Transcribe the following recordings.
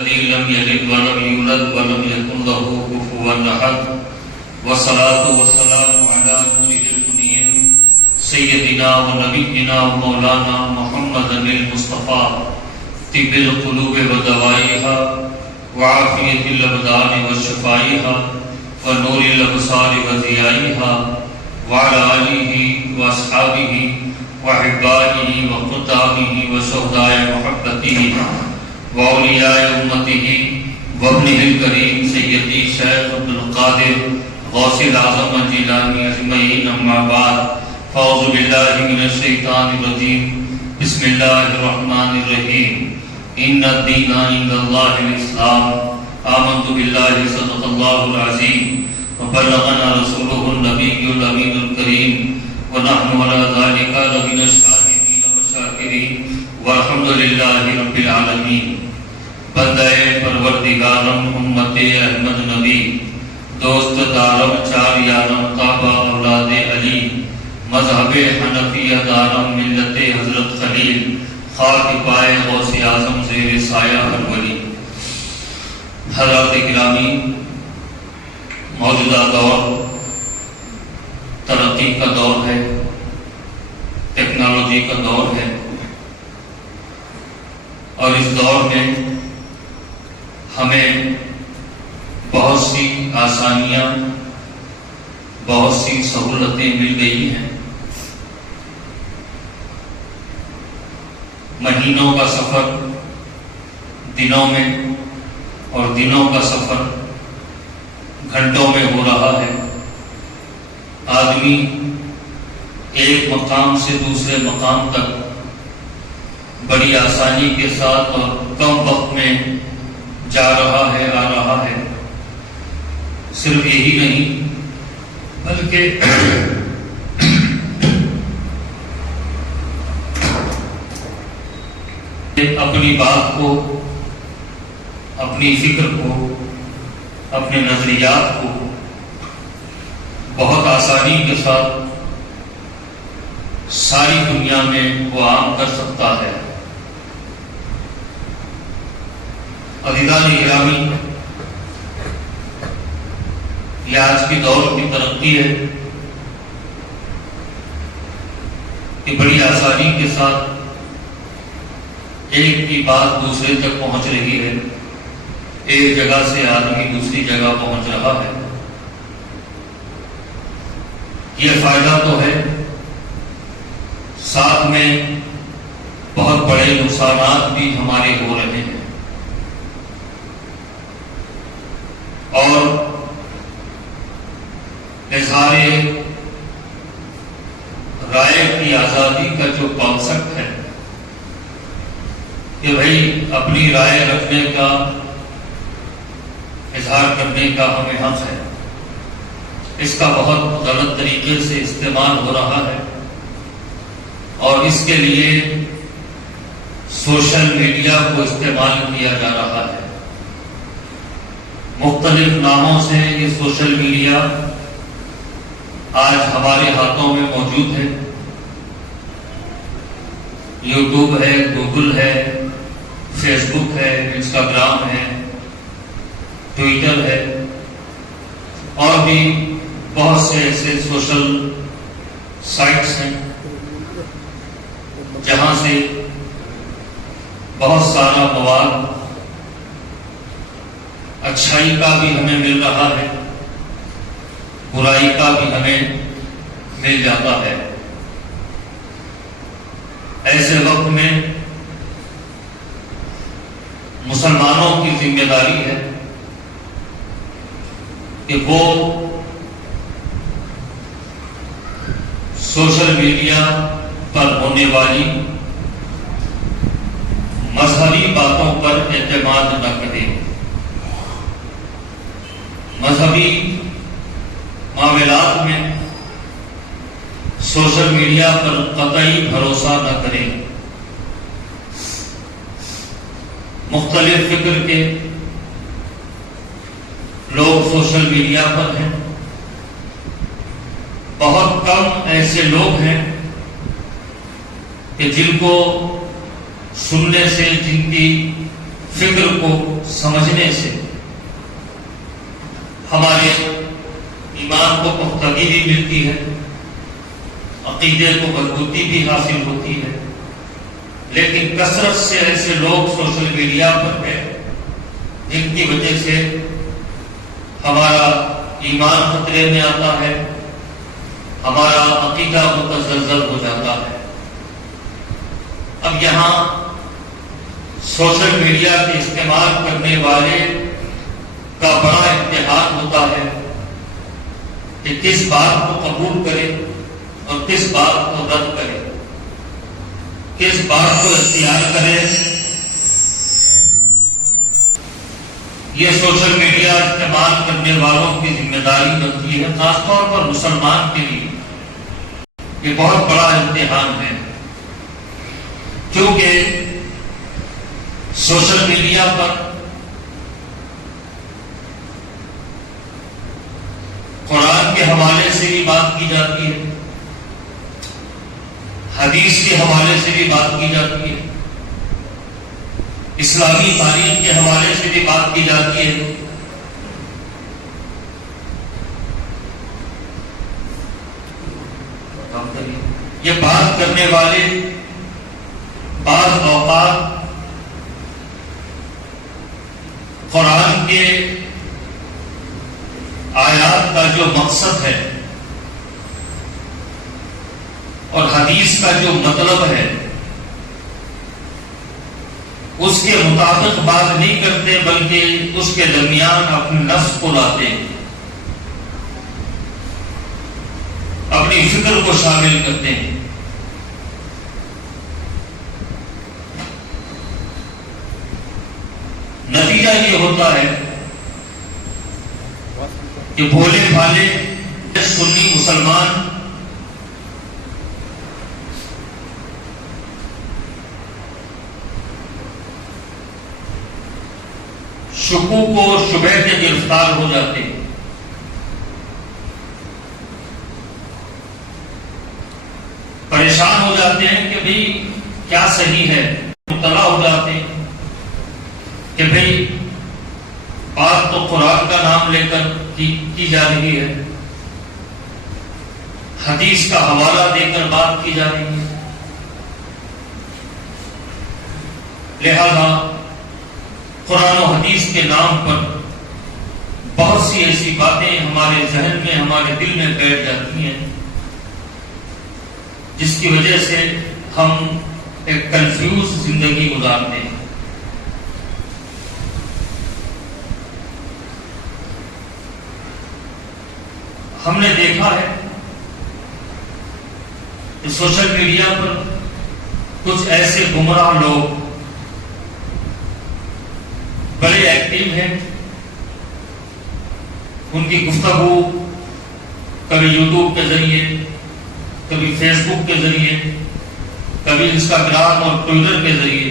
لم يلد ولم يولد ولم يكن له كفوا احد والصلاة والسلام على نوره المنير سيدنا ونبينا ومولانا محمد المصطفى طب القلوب ودوائها وعافية الأبدان وشفائها ونور الأبصار وضيائها وعلى آله وأصحابه وأحبائه وخدامه وشهداء محبته وأولیاء امته وابنه الکریم سیدی شیخ عبد القادر غوث الاعظم الجیلانی اجمعین، اما بعد فاعوذ باللہ من الشیطان الرجیم بسم اللہ الرحمن الرحیم ان الدین عند اللہ الاسلام آمنت باللہ صدق اللہ العظیم وبلغنا رسولہ النبی الامین الکریم ونحن علی ذلک لمن الشاہدین والشاکرین والحمد للہ رب العالمین۔ بندہ پروردگارم امت احمد نبی دوست دارم چار یارم کعبہ اولاد علی مذہب حنفیہ دارم ملت حضرت خلیل خاک پائے غوث اعظم زیر سایہ ہر ولی۔ حضرات گرامی، موجودہ دور ترقی کا دور ہے، ٹیکنالوجی کا دور ہے، اور اس دور میں ہمیں بہت سی آسانیاں، بہت سی سہولتیں مل گئی ہیں۔ مہینوں کا سفر دنوں میں اور دنوں کا سفر گھنٹوں میں ہو رہا ہے۔ آدمی ایک مقام سے دوسرے مقام تک بڑی آسانی کے ساتھ اور کم وقت میں جا رہا ہے، آ رہا ہے۔ صرف یہی نہیں بلکہ اپنی بات کو، اپنی فکر کو، اپنے نظریات کو بہت آسانی کے ساتھ ساری دنیا میں وہ عام کر سکتا ہے۔ عزیزان گرامی، یہ آج کی دور کی ترقی ہے کہ بڑی آسانی کے ساتھ ایک کی بات دوسرے تک پہنچ رہی ہے، ایک جگہ سے آدمی دوسری جگہ پہنچ رہا ہے۔ یہ فائدہ تو ہے، ساتھ میں بہت بڑے نقصانات بھی ہمارے ہو رہے ہیں، اور اظہار رائے کی آزادی کا جو کانسیپٹ ہے کہ بھائی اپنی رائے رکھنے کا، اظہار کرنے کا ہمیں حق ہے، اس کا بہت غلط طریقے سے استعمال ہو رہا ہے، اور اس کے لیے سوشل میڈیا کو استعمال کیا جا رہا ہے۔ مختلف ناموں سے یہ سوشل میڈیا آج ہمارے ہاتھوں میں موجود ہے۔ یوٹیوب ہے، گوگل ہے، فیس بک ہے، انسٹاگرام ہے، ٹویٹر ہے، اور بھی بہت سے ایسے سوشل سائٹس ہیں جہاں سے بہت سارا مواد اچھائی کا بھی ہمیں مل رہا ہے، برائی کا بھی ہمیں مل جاتا ہے۔ ایسے وقت میں مسلمانوں کی ذمہ داری ہے کہ وہ سوشل میڈیا پر ہونے والی مذہبی باتوں پر اعتماد نہ کریں، مذہبی معاملات میں سوشل میڈیا پر قطعی بھروسہ نہ کریں۔ مختلف فکر کے لوگ سوشل میڈیا پر ہیں، بہت کم ایسے لوگ ہیں کہ جن کو سننے سے، جن کی فکر کو سمجھنے سے ہمارے ایمان کو پختگی بھی ملتی ہے، عقیدے کو مضبوطی بھی حاصل ہوتی ہے. لیکن کثرت سے ایسے لوگ سوشل میڈیا پر ہیں جن کی وجہ سے ہمارا ایمان خطرے میں آتا ہے، ہمارا عقیدہ متزلزل ہو جاتا ہے. اب یہاں سوشل میڈیا کے استعمال کرنے والے کا بڑا امتحان ہوتا ہے کہ کس بات کو قبول کرے اور کس بات کو رد کرے، کس بات کو اختیار کرے. یہ سوشل میڈیا استعمال کرنے والوں کی ذمہ داری بنتی ہے، خاص طور پر مسلمان کے لیے یہ بہت بڑا امتحان ہے، کیونکہ سوشل میڈیا پر قرآن کے حوالے سے بھی بات کی جاتی ہے، حدیث کے حوالے سے بھی بات کی جاتی ہے، اسلامی تاریخ کے حوالے سے بھی بات کی جاتی ہے. یہ بات کرنے والے بعض اوقات قرآن کے آیات کا جو مقصد ہے اور حدیث کا جو مطلب ہے اس کے مطابق بات نہیں کرتے، بلکہ اس کے درمیان اپنے نفس کو لاتے ہیں، اپنی فکر کو شامل کرتے ہیں. نتیجہ یہ ہوتا ہے کہ بھولے بھالے سنی مسلمان شکوک و شبہ کے گرفتار ہو جاتے ہیں. پریشان ہو جاتے ہیں کہ بھئی کیا صحیح ہے، مبتلا ہو جاتے ہیں کہ بھئی بات تو قرآن کا نام لے کر کی جا رہی ہے، حدیث کا حوالہ دے کر بات کی جا رہی ہے، لہذا قرآن و حدیث کے نام پر بہت سی ایسی باتیں ہمارے ذہن میں، ہمارے دل میں بیٹھ جاتی ہیں، جس کی وجہ سے ہم ایک کنفیوز زندگی گزارتے ہیں. ہم نے دیکھا ہے کہ سوشل میڈیا پر کچھ ایسے گمراہ لوگ بڑے ایکٹیو ہیں. ان کی گفتگو کبھی یوٹیوب کے ذریعے، کبھی فیس بک کے ذریعے، کبھی انسٹاگرام اور ٹویٹر کے ذریعے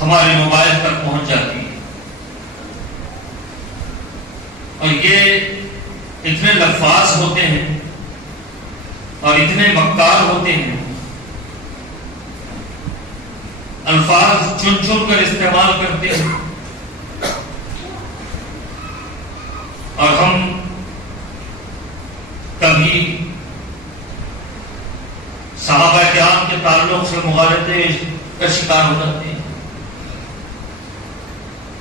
ہمارے موبائل تک پہنچ جاتی ہے. اور یہ اتنے لفاظ ہوتے ہیں اور اتنے مکار ہوتے ہیں، الفاظ چن چن کر استعمال کرتے ہیں، اور ہم کبھی صحابہ کرام کے تعلق سے مغالطے کا شکار ہو جاتے ہیں،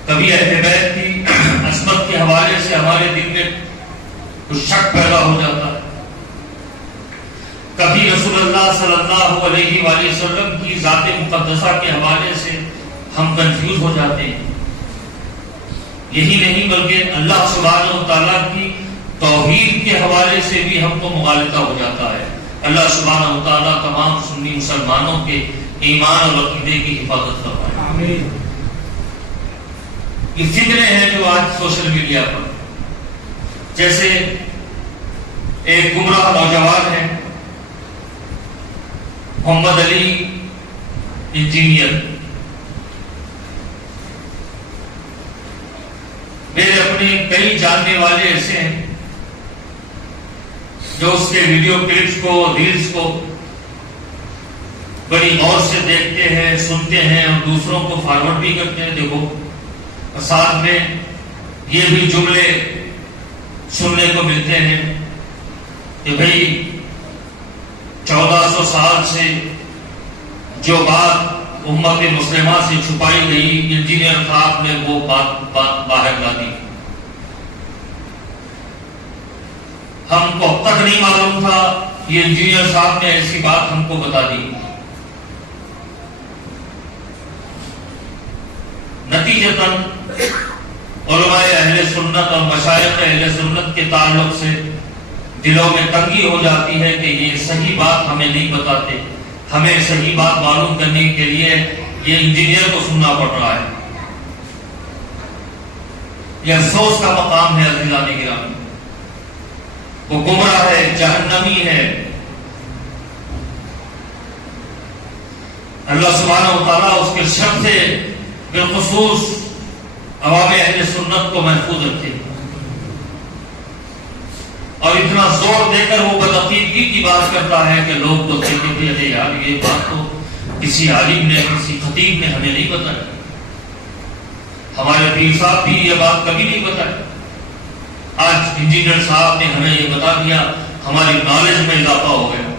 کبھی اہل بیت کی عصمت کے حوالے سے ہمارے دل میں کچھ شک پیدا ہو جاتا ہے، کبھی رسول اللہ صلی اللہ علیہ وآلہ وسلم کی ذات مقدسہ کے حوالے سے ہم کنفیوز ہو جاتے ہیں. یہی نہیں بلکہ اللہ سبحانہ و تعالیٰ کی توحید کے حوالے سے بھی ہم کو مغالطہ ہو جاتا ہے. اللہ سبحانہ و تعالیٰ تمام سنی مسلمانوں کے ایمان اور عقیدے کی حفاظت فرمائے. آمین. یہ فتنے ہیں جو آج سوشل میڈیا پر، جیسے ایک گمراہ نوجوان ہے محمد علی انجینئر، میرے اپنے کئی جاننے والے ایسے ہیں جو اس کے ویڈیو کلپس کو، ریلز کو بڑی غور سے دیکھتے ہیں، سنتے ہیں اور دوسروں کو فارورڈ بھی کرتے ہیں. دیکھو، اور ساتھ میں یہ بھی جملے سننے کو ملتے ہیں کہ بھئی 1400 سال سے جو بات امت مسلمہ سے چھپائی گئی، انجینئر صاحب نے وہ بات باہر لا دی. ہم کو اب تک نہیں معلوم تھا، یہ انجینئر صاحب نے ایسی بات ہم کو بتا دی. نتیجتاً علماء اہل سنت اور مشائخ اہل سنت کے تعلق سے دلوں میں تنگی ہو جاتی ہے کہ یہ صحیح بات ہمیں نہیں بتاتے. ہمیں صحیح بات معلوم کرنے کے لیے یہ انجینئر کو سننا پڑ رہا ہے. یہ افسوس کا مقام ہے عزیزان گرامی. وہ گمراہ ہے، جہنمی ہے. اللہ سبحانہ و تعالیٰ اس کے شر سے بالخصوص عوام اہل سنت کو محفوظ رکھے. اور اتنا زور دے کر وہ بدعقیدگی کی بات کرتا ہے کہ لوگ تو کہتے تھے ارے یار یہ بات تو کسی عالم نے، کسی خطیب نے ہمیں نہیں بتائی، ہمارے پیر صاحب بھی یہ بات کبھی نہیں بتائی. آج انجینئر صاحب نے ہمیں یہ بتا دیا، ہماری نالج میں اضافہ ہو گیا.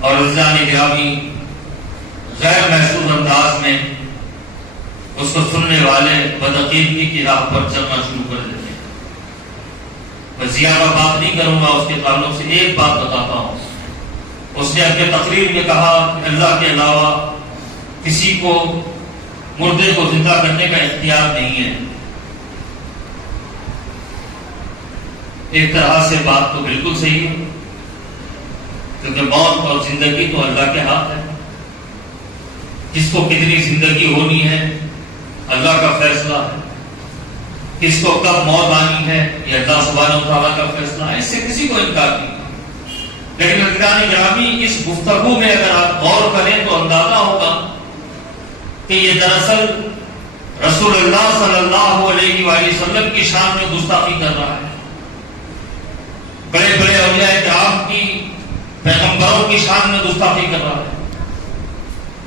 اور عزیزان گرامی، غیر محسوس انداز میں اس کو سننے والے بدعقیدگی کی راہ پر چلنا شروع کر دیتے ہیں. میں زیادہ بات نہیں کروں گا اس کے تعلق سے، ایک بات بتاتا ہوں. اس نے اپنے تقریر میں کہا کہ اللہ کے علاوہ کسی کو مردے کو زندہ کرنے کا اختیار نہیں ہے. ایک طرح سے بات تو بالکل صحیح ہے، کیونکہ موت اور زندگی تو اللہ کے ہاتھ ہے. کس کو کتنی زندگی ہونی ہے اللہ کا فیصلہ ہے، کس کو کب موت آنی ہے یہ اللہ سبحانہ و تعالیٰ کا فیصلہ ہے. اس سے کسی کو انکار نہیں. لیکن عزیزان گرامی، اس گفتگو میں اگر آپ غور کریں تو اندازہ ہوگا کہ یہ دراصل رسول اللہ صلی اللہ علیہ وآلہ وسلم کی شان میں گستاخی کر رہا ہے. بڑے بڑے اولیاء کرام کی، پیغمبروں کی شان میں گستاخی کر رہا ہے.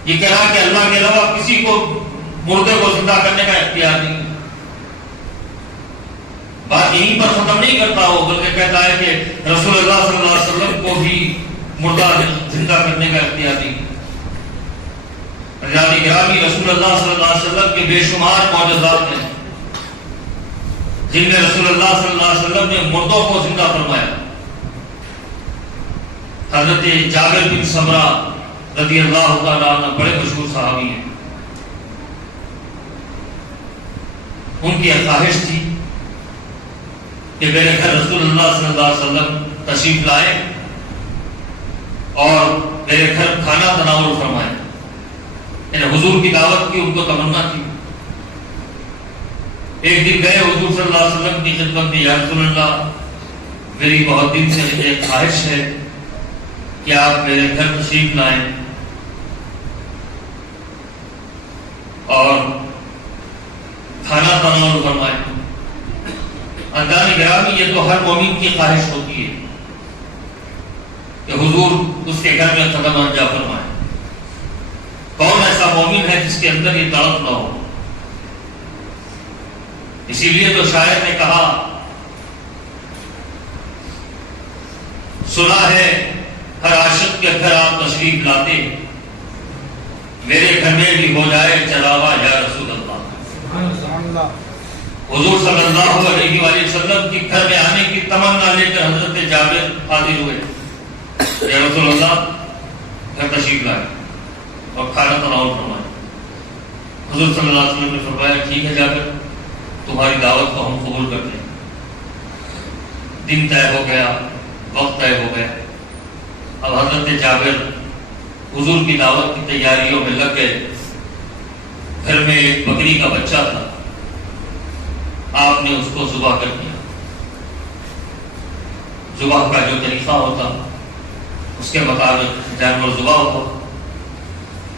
یہ کہہ رہا کہ اللہ کے علاوہ کسی کو مردے کو زندہ کرنے کا اختیار نہیں. بات یہیں پر ختم نہیں کرتا وہ، بلکہ کہتا ہے کہ رسول اللہ صلی اللہ علیہ وسلم کو بھی مردہ زندہ کرنے کا اختیار نہیں. عزیزان گرامی، رسول اللہ صلی اللہ علیہ وسلم کے بے شمار معجزات ہیں جن میں رسول اللہ صلی اللہ علیہ وسلم نے مردوں کو زندہ فرمایا. حضرت جابر بن سمرہ رضی اللہ تعالیٰ عنہ بڑے مشہور صحابی ہیں. ان کی خواہش تھی کہ میرے گھر رسول اللہ صلی اللہ علیہ وسلم تشریف لائے اور میرے گھر کھانا تناول فرمائے. یعنی حضور کی دعوت کی ان کو تمنا تھی. ایک دن گئے حضور صلی اللہ علیہ وسلم کی خدمت میں، یا رسول اللہ میری بہت دن سے ایک خواہش ہے کہ آپ میرے گھر تشریف لائیں اور کھانا تناول فرمائیں. عزیزان گرامی، یہ تو ہر مومن کی خواہش ہوتی ہے کہ حضور اس کے گھر میں قدم رنجا فرمائیں. کون ایسا مومن ہے جس کے اندر یہ تڑپ نہ ہو؟ اسی لیے تو شاعر نے کہا، سنا ہے ہر عاشق کے گھر آپ تشریف لاتے، میرے گھر میں بھی ہو جائے چراوا یا رسول اللہ. حضور صلی اللہ علیہ وآلہ وسلم کے گھر میں آنے کی تمنا لے کر حضرت جابر حاضر ہوئے. یا رسول اللہ گھر تشریف لائے اور کھانا تناول فرمائے. حضور صلی اللہ علیہ وسلم نے فرمایا ٹھیک ہے جابر، تمہاری دعوت کو ہم قبول کرتے ہیں. دن طے ہو گیا، وقت طے ہو گیا. اب حضرت جابر حضور کی دعوت کی تیاریوں میں لگ گئے. گھر میں ایک بکری کا بچہ تھا، آپ نے اس کو ذبح کر دیا. ذبح کا جو طریقہ ہوتا اس کے مطابق جانور ذبح ہوا.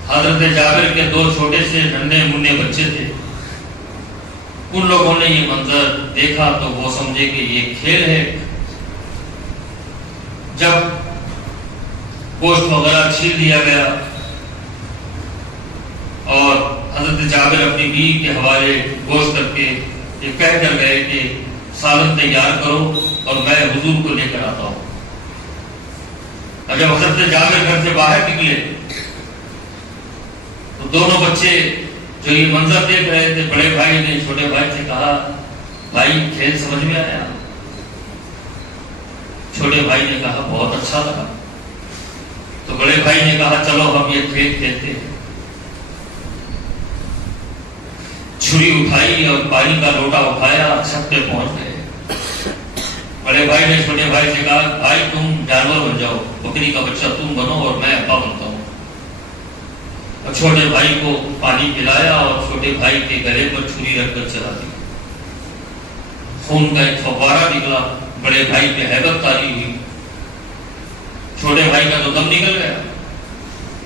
حضرت جابر کے دو چھوٹے سے ننھے منھے بچے تھے. ان لوگوں نے یہ منظر دیکھا تو وہ سمجھے کہ یہ کھیل ہے. جب گوشت وغیرہ چھیل دیا گیا اور حضرت جابر اپنی بیوی کے حوالے گوشت کر کے یہ کہہ کر گئے کہ سالن تیار کرو اور میں حضور کو لے کر آتا ہوں. اور جب حضرت جابر گھر سے باہر نکلے تو دونوں بچے جو یہ منظر دیکھ رہے تھے، بڑے بھائی نے چھوٹے بھائی سے کہا بھائی کھیل سمجھ میں آیا؟ چھوٹے بھائی نے کہا بہت اچھا لگا. تو بڑے بھائی نے کہا چلو ہم یہ کھیل کھیلتے ہیں. چھری اٹھائی اور پانی کا لوٹا اٹھایا، چھت پہ پہنچ گئے. بڑے بھائی نے چھوٹے بھائی سے کہا بھائی تم جانور بن جاؤ، بکری کا بچہ تم بنو اور میں ابا بنتا ہوں. اور چھوٹے بھائی کو پانی پلایا اور چھوٹے بھائی کے گلے پر چھری رکھ کر چلا دی. خون کا ایک فوارہ نکلا، بڑے بھائی پہ ہیبت طاری ہوئی. چھوٹے بھائی کا تو دم نکل گیا.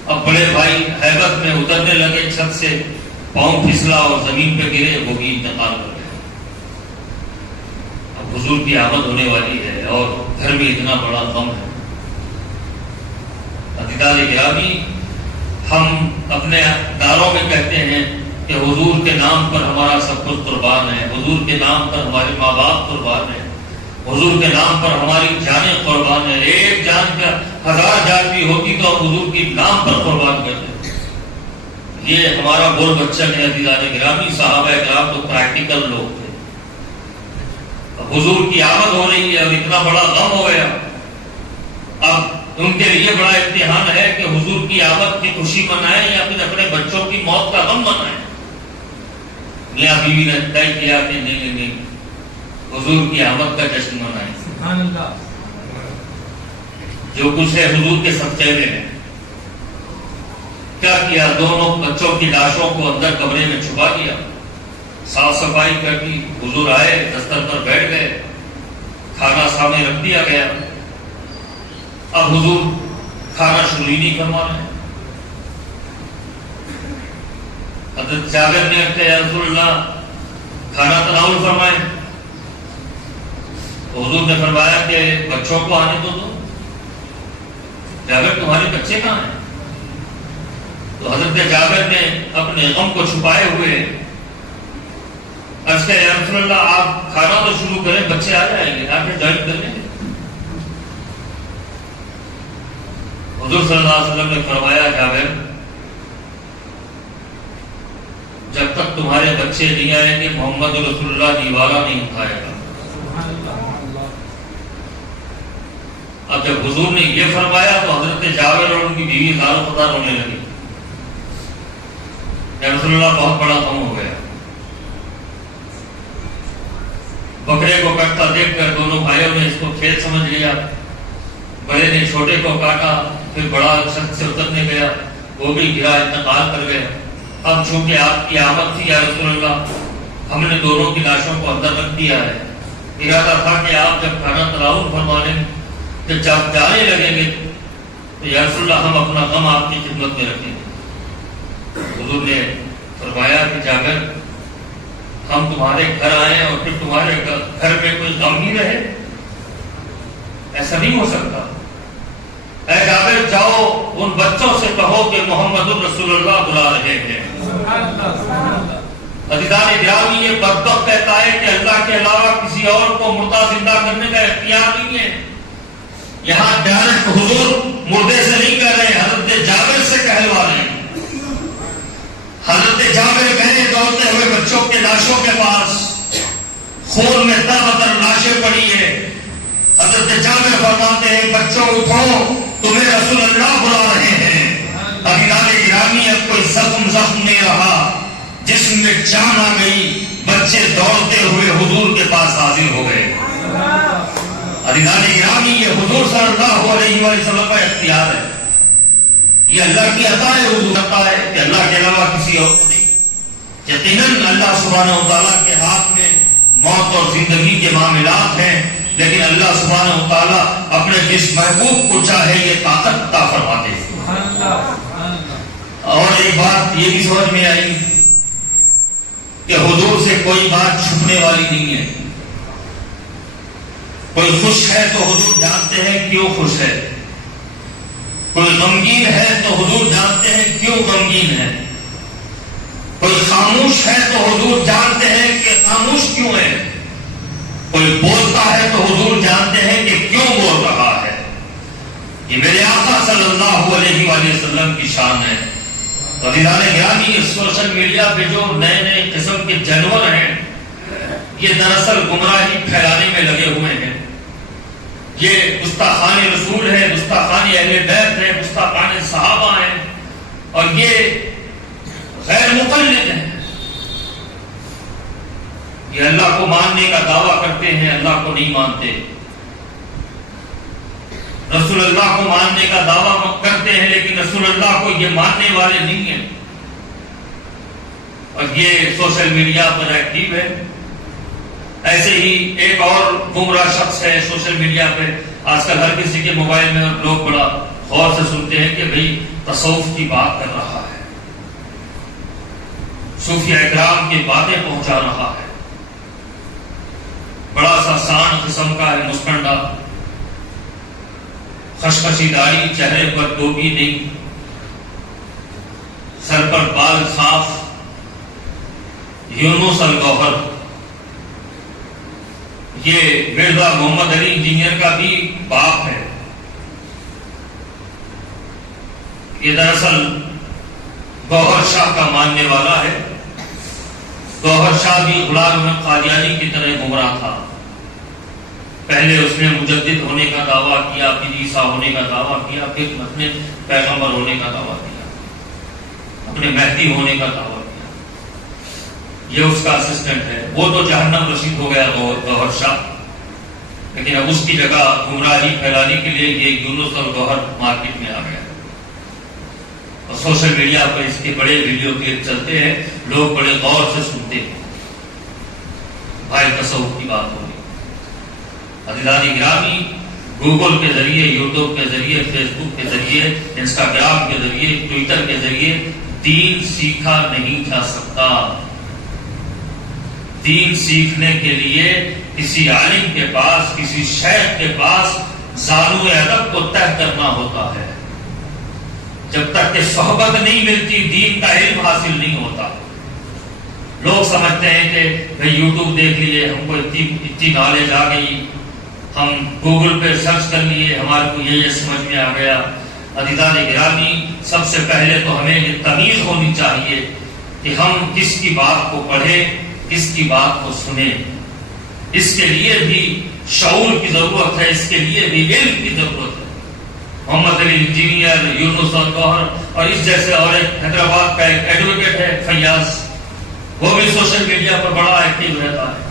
اب بڑے بھائی ہیبت میں اترنے لگے چھت سے، پاؤں پھسلا اور زمین پہ گرے، وہ بھی انتقال کر گئے. اب حضور کی آمد ہونے والی ہے اور گھر میں اتنا بڑا غم ہے. عزیزان گرامی، ہم اپنے داروں میں کہتے ہیں کہ حضور کے نام پر ہمارا سب کچھ قربان ہے، حضور کے نام پر ہمارے ماں باپ قربان ہے، حضور کے نام پر ہماری جانیں قربان ہے. ایک جان کا 1000 جان بھی ہوتی تو ہم حضور کے نام پر قربان کرتے. یہ ہمارا بول بچہ ہے. عزیزان گرامی، صحابہ کرام تو پریکٹیکل لوگ تھے. اب حضور کی آمد ہو رہی ہے اور اتنا بڑا غم ہو گیا. اب ان کے لیے بڑا امتحان ہے کہ حضور کی آمد کی خوشی منائیں یا پھر اپنے بچوں کی موت کا غم منائیں. میاں بیوی نے طے کیا کہ نہیں، حضور کی آمد کا جشن منائیں. سبحان اللہ. جو کچھ ہے حضور کے صدقے میں ہے. کیا کیا؟ دونوں بچوں کی لاشوں کو اندر کمرے میں چھپا دیا، صاف صفائی کر دی. حضور آئے، دستر پر بیٹھ گئے، کھانا سامنے رکھ دیا گیا. اب حضور کھانا شروع ہی نہیں فرما رہے. حضرت جابر نے کہا یا رسول اللہ کھانا تناول فرمائیں. حضور نے فرمایا کہ بچوں کو آنے دو. جابر تمہارے بچے کہاں ہیں؟ تو حضرت جابر نے اپنے غم کو چھپائے ہوئے عرض کیا یا رسول اللہ آپ کھانا تو شروع کریں، بچے آ جائیں گے، آ کے جوائن کر لیں گے. حضور صلی اللہ علیہ وسلم نے فرمایا جابر جب تک تمہارے بچے نہیں آئیں گے محمد رسول اللہ دیوارہ نہیں اٹھائے گا. اب جب حضور نے یہ فرمایا تو حضرت جابر اور ان کی بیوی زار خدا رونے لگی. یا رسول اللہ بہت بڑا غم ہو گیا. بکرے کو کٹتا دیکھ کر دونوں بھائیوں نے اس کو کھیل سمجھ لیا. بڑے نے چھوٹے کو کاٹا، پھر بڑا چھت سے اترنے گیا، وہ بھی گرا، انتقال کر گئے. اب چونکہ آپ کی آمد تھی یا رسول اللہ، ہم نے دونوں کی لاشوں کو اندر رکھ دیا ہے. ارادہ تھا کہ آپ جب کھانا تناول فرما لیں کہ جب جانے لگیں گے تو یا رسول اللہ ہم اپنا غم آپ کی خدمت میں رکھیں گے. حضور نے فرمایا کہ جابر ہم تمہارے گھر آئے اور پھر تمہارے گھر میں کوئی غم نہیں رہے، ایسا نہیں ہو سکتا. اے جابر جاؤ ان بچوں سے کہو کہ محمد الرسول اللہ بلا رہے ہیں. عزیزان گرامی، یہ بدبخت کہتا ہے کہ اللہ کے علاوہ کسی اور کو مردہ زندہ کرنے کا اختیار نہیں ہے. یہاں ڈائریکٹ حضور مردے سے نہیں کہہ رہے، حضرت جابر سے کہلوا رہے ہیں. حضرت جابر گئے دوڑتے ہوئے بچوں کے لاشوں کے پاس، خون میں تر بتر لاشیں پڑی ہے. حضرت جابر فرماتے ہیں بچوں اٹھو، تمہیں رسول اللہ بلا رہے ہیں. عزیزان گرامی، اب کوئی زخم نہیں رہا، جسم میں جان آ گئی. بچے دوڑتے ہوئے حضور کے پاس حاضر ہو گئے. عزیزان گرامی، یہ حضور صلی اللہ علیہ وسلم کا اختیار ہے، یہ اللہ کی عطا ہے. حضور عطا ہے کہ اللہ کے علاوہ کسی اور کو نہیں. یقیناً اللہ سبحانہ و تعالیٰ کے ہاتھ میں موت اور زندگی کے معاملات ہیں، لیکن اللہ سبحانہ و تعالیٰ اپنے جس محبوب کو چاہے یہ طاقت عطا فرماتے ہیں. اور ایک بات یہ بھی سمجھ میں آئی کہ حضور سے کوئی بات چھپنے والی نہیں ہے. کوئی خوش ہے تو حضور جانتے ہیں کیوں خوش ہے. کوئی غمگین ہے تو حضور جانتے ہیں کیوں غمگین ہے، کوئی خاموش ہے تو حضور جانتے ہیں کہ خاموش کیوں ہے، کوئی بولتا ہے تو حضور جانتے ہیں کہ کیوں بول رہا ہے۔ یہ میرے آقا صلی اللہ علیہ وآلہ وسلم کی شان ہے۔ عزیزان گرامی، سوشل میڈیا پہ جو نئے نئے قسم کے جانور ہیں، یہ دراصل گمراہی پھیلانے میں لگے ہوئے ہیں۔ یہ گستاخان رسول ہے، گستاخان اہل بیت ہے، گستاخان صحابہ ہیں، اور یہ غیر مقلد ہیں۔ یہ اللہ کو ماننے کا دعویٰ کرتے ہیں، اللہ کو نہیں مانتے، رسول اللہ کو ماننے کا دعویٰ کرتے ہیں لیکن رسول اللہ کو یہ ماننے والے نہیں ہیں، اور یہ سوشل میڈیا پر ایکٹیو ہے۔ ایسے ہی ایک اور گمراہ شخص ہے سوشل میڈیا پہ، آج کل ہر کسی کے موبائل میں لوگ بڑا غور سے سنتے ہیں کہ بھئی تصوف کی بات کر رہا ہے، صوفیہ اکرام کی باتیں پہنچا رہا ہے، بڑا سا سان قسم کا ہے، مسکنڈا، خشخشی داڑھی، چہرے پر ٹوپی نہیں، سر پر بال صاف، یونس الگوہر۔ یہ مرزا محمد علی انجینئر کا بھی باپ ہے۔ یہ دراصل گوہر شاہ کا ماننے والا ہے۔ گوہر شاہ بھی غلام احمد قادیانی کی طرح گمراہ تھا۔ پہلے اس نے مجدد ہونے کا دعویٰ کیا، پھر عیسیٰ ہونے کا دعویٰ کیا، پھر اپنے پیغمبر ہونے کا دعویٰ کیا، اپنے مہدی ہونے کا دعویٰ کیا۔ یہ اس کا اسسٹنٹ ہے۔ وہ تو جہنم رسید ہو گیا گوہر شاہ، لیکن اب اس کی جگہ گمراہی پھیلانے کے لیے یہ یونس اور گوہر مارکیٹ میں آ گیا، اور سوشل میڈیا پر اس کے بڑے ویڈیو کلپ چلتے ہیں، لوگ بڑے غور سے سنتے ہیں۔ بھائی تصوف کی بات ہو رہی۔ عزیزان گرامی، گوگل کے ذریعے، یوٹیوب کے ذریعے، فیس بک کے ذریعے، انسٹاگرام کے ذریعے، ٹویٹر کے ذریعے دین سیکھا نہیں جا سکتا۔ دین سیکھنے کے لیے کسی عالم کے پاس، کسی شیخ کے پاس زانو ادب کو طے کرنا ہوتا ہے۔ جب تک کہ صحبت نہیں ملتی، دین کا علم حاصل نہیں ہوتا۔ لوگ سمجھتے ہیں کہ بھئی یوٹیوب دیکھ لیے، ہم کو اتنی نالج آ گئی، ہم گوگل پہ سرچ کر لیے، ہمارے کو یہ سمجھ میں آ گیا۔ عزیزان گرامی، سب سے پہلے تو ہمیں یہ تمیز ہونی چاہیے کہ ہم کس کی بات کو پڑھیں، کس کی بات کو سنیں۔ اس کے لیے بھی شعور کی ضرورت ہے، اس کے لیے بھی علم کی ضرورت ہے۔ محمد علی انجینئر، یونس اور گوہر، اور اس جیسے اور ایک حیدرآباد کا ایک ایڈوکیٹ ہے فیاض، وہ بھی سوشل میڈیا پر بڑا ایکٹیو رہتا ہے،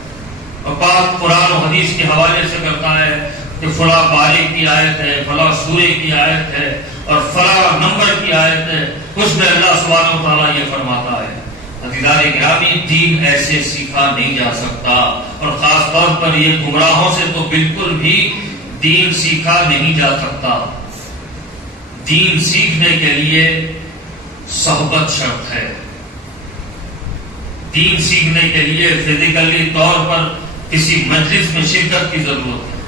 اور پاک قرآن و حدیث کے حوالے سے کرتا ہے کہ فلاں بارے کی آیت ہے، فلاں سورے کی آیت ہے، اور فلاں نمبر کی آیت ہے، اس میں اللہ سبحانہ و تعالیٰ یہ فرماتا ہے۔ عزیزان گرامی، دین ایسے سیکھا نہیں جا سکتا، اور خاص طور پر یہ گمراہوں سے تو بالکل بھی دین سیکھا نہیں جا سکتا۔ دین سیکھنے کے لیے صحبت شرط ہے۔ دین سیکھنے کے لیے فزیکلی طور پر کسی مجلس میں شرکت کی ضرورت ہے۔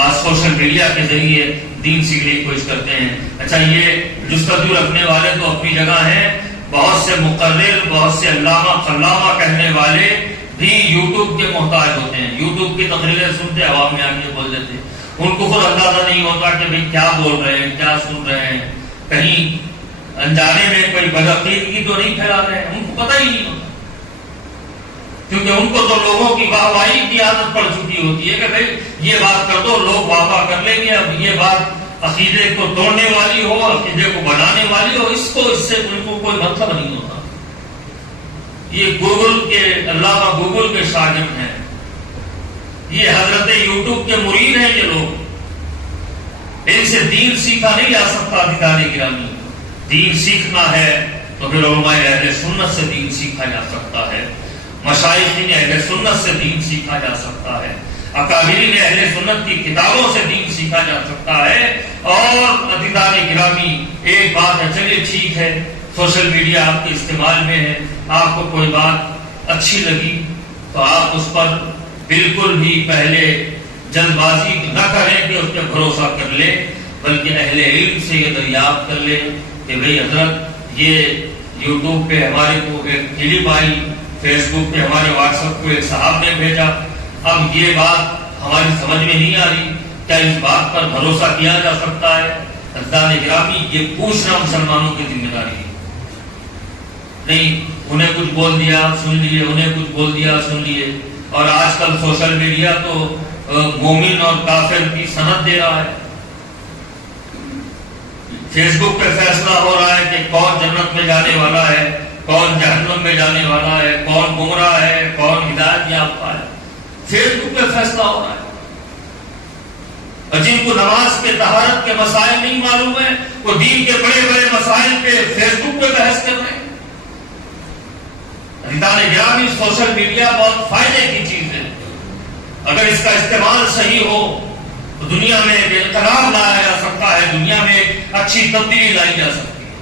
آج سوشل میڈیا کے ذریعے دین سیکھنے کی کوشش کرتے ہیں۔ اچھا، یہ جستجو رکھنے والے تو اپنی جگہ ہیں، بہت سے مقرر، بہت سے علامہ قلامہ کہنے والے بھی یوٹیوب کے محتاج ہوتے ہیں۔ یوٹیوب کی تقریریں سنتے، عوام میں آ کے بول دیتے، ان کو خود اندازہ نہیں ہوتا کہ بھئی کیا بول رہے ہیں، کیا سن رہے ہیں، کہیں انجانے میں کوئی بدعقیدگی تو نہیں پھیلا رہے ہیں، ان کو پتہ ہی نہیں ہوتا، کیونکہ ان کو تو لوگوں کی واہ واہی کی عادت پڑ چکی ہوتی ہے کہ بھئی یہ بات کر دو، لوگ واہ واہ کر لیں گے۔ اب یہ بات عقیدے کو توڑنے والی ہو، عقیدے کو بنانے والی ہو، اس سے ان کو کوئی مطلب نہیں ہوتا۔ یہ گوگل کے علامہ گوگل کے شاگرد ہیں، یہ حضرت یوٹیوب کے مرید ہیں۔ یہ لوگ، ان سے دین سیکھا نہیں جا سکتا۔ عزیزان گرامی، دین سیکھنا ہے تو پھر علماء اہل سنت سے دین سیکھا جا سکتا ہے، مشائخین اہل سنت سے دین سیکھا جا سکتا ہے، اکابرین اہل سنت کی کتابوں سے دین سیکھا جا سکتا ہے۔ اور عزیزان گرامی، ایک بات ہے، چلیے ٹھیک ہے، سوشل میڈیا آپ کے استعمال میں ہے، آپ کو کوئی بات اچھی لگی تو آپ اس پر بالکل بھی پہلے جلد بازی نہ کریں کہ اس پہ بھروسہ کر لیں۔ بلکہ اہل علم سے یہ دریافت کر لے کہ بھئی حضرت یہ یوٹیوب پہ ہمارے کو ایک کلپ آئی، فیس بک پہ ہمارے واٹس ایپ کو ایک صاحب نے بھیجا، اب یہ بات ہماری سمجھ میں نہیں آ رہی، کیا اس بات پر بھروسہ کیا جا سکتا ہے؟ عزیزان گرامی، یہ پوچھنا مسلمانوں کی ذمہ داری ہے، نہیں انہیں کچھ بول دیا سن لیے، انہیں کچھ بول دیا سن لیے۔ اور آج کل سوشل میڈیا تو مومن اور کافر کی سند دے رہا ہے، فیس بک پہ فیصلہ ہو رہا ہے کہ کون جنت میں جانے والا ہے، کون جہنم میں جانے والا ہے، کون گمراہ ہے، کون ہدایت یافتہ ہے، فیس بک پہ فیصلہ ہو رہا ہے۔ اور جن کو نماز کے طہارت کے مسائل نہیں معلوم ہے، وہ دین کے بڑے بڑے مسائل پہ فیس بک پہ بحث کر رہے ہیں۔ گرامی، سوشل میڈیا بہت فائدے کی چیز ہے، اگر اس کا استعمال صحیح ہو تو دنیا میں ایک انقلاب لایا جا سکتا ہے، دنیا میں ایک اچھی تبدیلی لائی جا سکتی ہے۔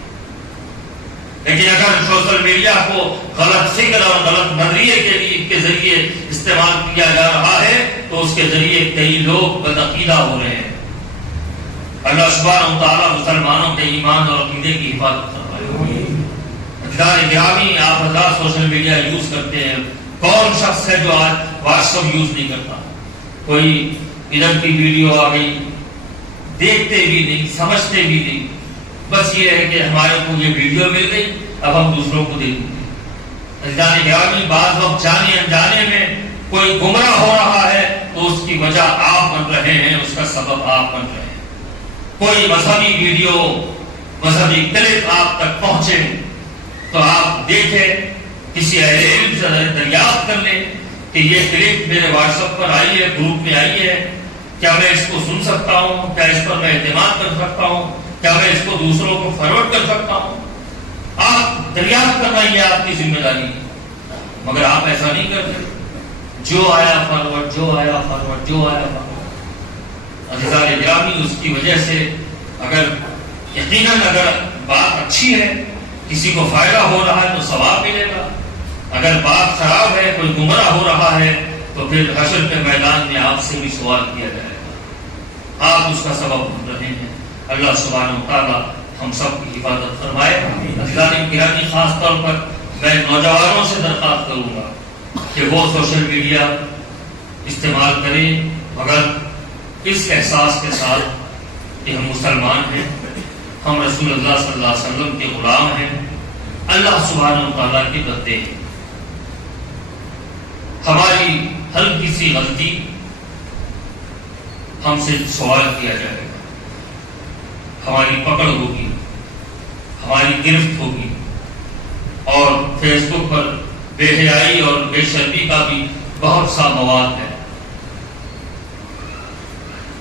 لیکن اگر سوشل میڈیا کو غلط فکر اور غلط نظریے کے ذریعے استعمال کیا جا رہا ہے تو اس کے ذریعے کئی لوگ بدعقیدہ ہو رہے ہیں۔ اللہ سبحانہ و تعالیٰ مسلمانوں کے ایمان اور عقیدے کی حفاظت فرمائے۔ گرامی، آپ حضرات سوشل میڈیا یوز کرتے ہیں، کون شخص ہے جو آج واٹس ایپ یوز نہیں کرتا؟ کوئی ادھر کی ویڈیو آ گئی، دیکھتے بھی نہیں، سمجھتے بھی نہیں، بس یہ ہے کہ ہمارے کو یہ ویڈیو مل گئی، اب ہم دوسروں کو دے دیں گے۔ گرامی، بعض وقت جانے انجانے میں کوئی گمراہ ہو رہا ہے تو اس کی وجہ آپ بن رہے ہیں، اس کا سبب آپ بن رہے ہیں۔ کوئی مذہبی ویڈیو، مذہبی کلپ آپ تک پہنچے تو آپ دیکھیں، کسی اہل علم سے دریافت کر لیں کہ یہ کلپ میرے واٹس ایپ پر آئی ہے، گروپ میں آئی ہے، کیا میں اس کو سن سکتا ہوں؟ کیا اس پر میں اعتماد کر سکتا ہوں؟ کیا میں اس کو دوسروں کو فارورڈ کر سکتا ہوں؟ آپ دریافت کرنا یہ آپ کی ذمہ داری ہے، مگر آپ ایسا نہیں کرتے، جو آیا فارورڈ، جو آیا فارورڈ، جو آیا فارورڈ۔ عزیزان گرامی، اس کی وجہ سے اگر یقیناً اگر بات اچھی ہے، کسی کو فائدہ ہو رہا ہے تو ثواب ملے گا، اگر بات خراب ہے، کوئی گمراہ ہو رہا ہے تو پھر حشر کے میدان میں آپ سے بھی سوال کیا جائے گا، آپ اس کا سبب بن رہے ہیں۔ اللہ سبحانہ و تعالیٰ ہم سب کی حفاظت فرمائے۔ عزیزان گرامی، خاص طور پر میں نوجوانوں سے درخواست کروں گا کہ وہ سوشل میڈیا استعمال کریں، مگر اس احساس کے ساتھ کہ ہم مسلمان ہیں، ہم رسول اللہ صلی اللہ علیہ وسلم کے غلام ہیں، اللہ سبحانہ و تعالیٰ کے بندے ہیں۔ ہماری ہلکی سی غلطی ہم سے سوال کیا جائے گا، ہماری پکڑ ہوگی، ہماری گرفت ہوگی، اور فیس بک پر بے حیائی اور بے شرمی کا بھی بہت سا مواد ہے،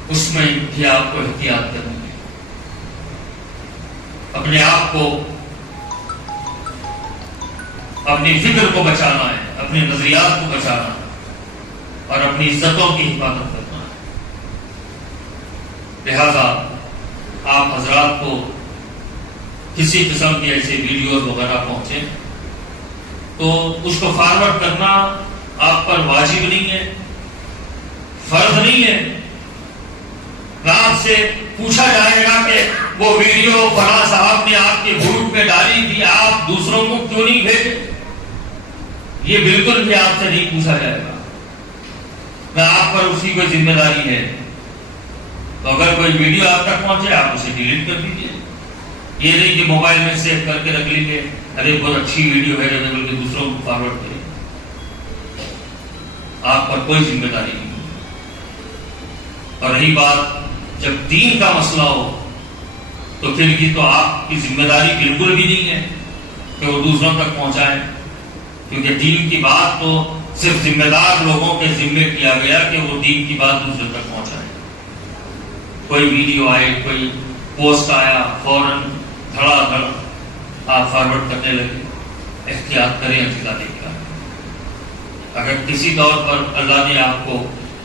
اس میں بھی آپ کو احتیاط کرنی ہے، اپنے آپ کو، اپنی فکر کو بچانا ہے، اپنے نظریات کو بچانا ہے، اور اپنی عزتوں کی حفاظت کرنا ہے۔ لہذا آپ حضرات کو کسی قسم کی ایسے ویڈیوز وغیرہ پہنچے تو اس کو فارورڈ کرنا آپ پر واجب نہیں ہے، فرض نہیں ہے۔ آپ سے پوچھا جائے گا کہ وہ ویڈیو فلاں صاحب نے آپ کے گروپ میں ڈالی تھی، آپ دوسروں کو کیوں نہیں بھیجے؟ یہ بالکل بھی آپ سے نہیں پوچھا جائے گا، نہ آپ پر اسی کوئی ذمہ داری ہے۔ تو اگر کوئی ویڈیو آپ تک پہنچے آپ اسے ڈیلیٹ کر دیجیے، یہ نہیں کہ موبائل میں سیو کر کے رکھ لیں گے، ارے بہت اچھی ویڈیو ہے بلکہ دوسروں کو فارورڈ کریں، آپ پر کوئی ذمہ داری نہیں۔ اور رہی بات جب دین کا مسئلہ ہو تو پھر یہ تو آپ کی ذمہ داری بالکل بھی نہیں ہے کہ وہ دوسروں تک پہنچائیں، کیونکہ دین کی بات تو صرف ذمہ دار لوگوں کے ذمے کیا گیا کہ وہ دین کی بات دوسروں تک پہنچائیں۔ کوئی ویڈیو آئے، کوئی پوسٹ آیا، فوراً دھڑا دھڑ آپ فارورڈ کرنے لگے، احتیاط کریں۔ اگر کسی طور پر اللہ نے آپ کو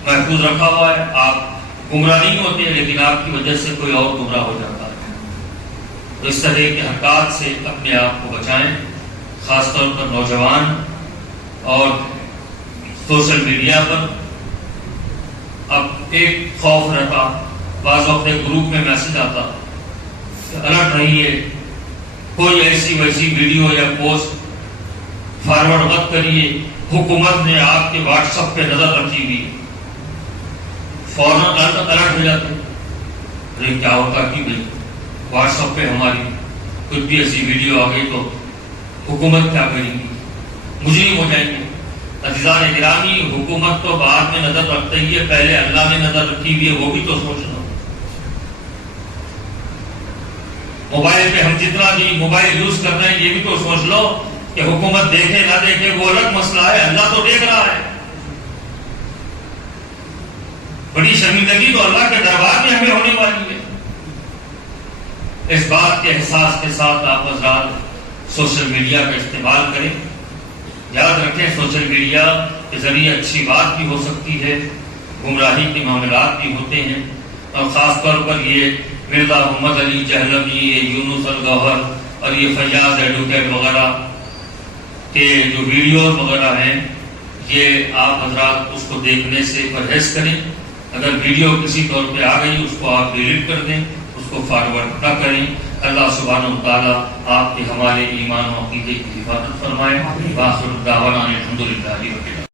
محفوظ رکھا ہوا ہے، آپ گمراہ نہیں ہوتے، لیکن آپ کی وجہ سے کوئی اور گمراہ ہو جاتا ہے، تو اس طرح کے حرکات سے اپنے آپ کو بچائیں، خاص طور پر نوجوان۔ اور سوشل میڈیا پر اب ایک خوف رہتا بعض وقت گروپ میں میسج آتا کہ الرٹ رہیے، کوئی ایسی ویسی ویڈیو یا پوسٹ فارورڈ مت کریے، حکومت نے آپ کے واٹس ایپ پہ نظر رکھی ہوئی۔ فوراً الرٹ ہو جاتے، ارے کیا ہوتا کہ بھائی واٹس ایپ پہ ہماری کچھ بھی ایسی ویڈیو آ گئی تو حکومت کیا کرے گی، مجرم ہو جائیں گے۔ عزیزان گرامی، حکومت تو بعد میں نظر رکھتے ہی ہے، پہلے اللہ نے نظر رکھی ہوئی ہے، وہ بھی تو سوچنا۔ موبائل پہ ہم جتنا بھی موبائل یوز کر رہے ہیں یہ بھی تو سوچ لو کہ حکومت دیکھے نہ دیکھے وہ الگ مسئلہ ہے، اللہ تو دیکھ رہا ہے۔ بڑی شرمندگی تو اللہ کے دربار میں ہمیں ہونے والی ہے۔ اس بات کے احساس کے ساتھ آپ حضرات سوشل میڈیا کا استعمال کریں۔ یاد رکھیں سوشل میڈیا کے ذریعے اچھی بات بھی ہو سکتی ہے، گمراہی کے معاملات بھی ہوتے ہیں، اور خاص طور پر یہ مرزا محمد علی جہلمی، یہ یونس الگوہر اور یہ فیاض ایڈوکیٹ وغیرہ کے جو ویڈیوز وغیرہ ہیں، یہ آپ حضرات اس کو دیکھنے سے پرہیز کریں۔ اگر ویڈیو کسی طور پہ آ گئی اس کو آپ ڈیلیٹ کر دیں، اس کو فارورڈ نہ کریں۔ اللہ سبحانہ وتعالیٰ آپ کے ہمارے ایمان و عقیدے کی حفاظت فرمائے۔ وآخر دعوانا الحمدللہ رب العالمین۔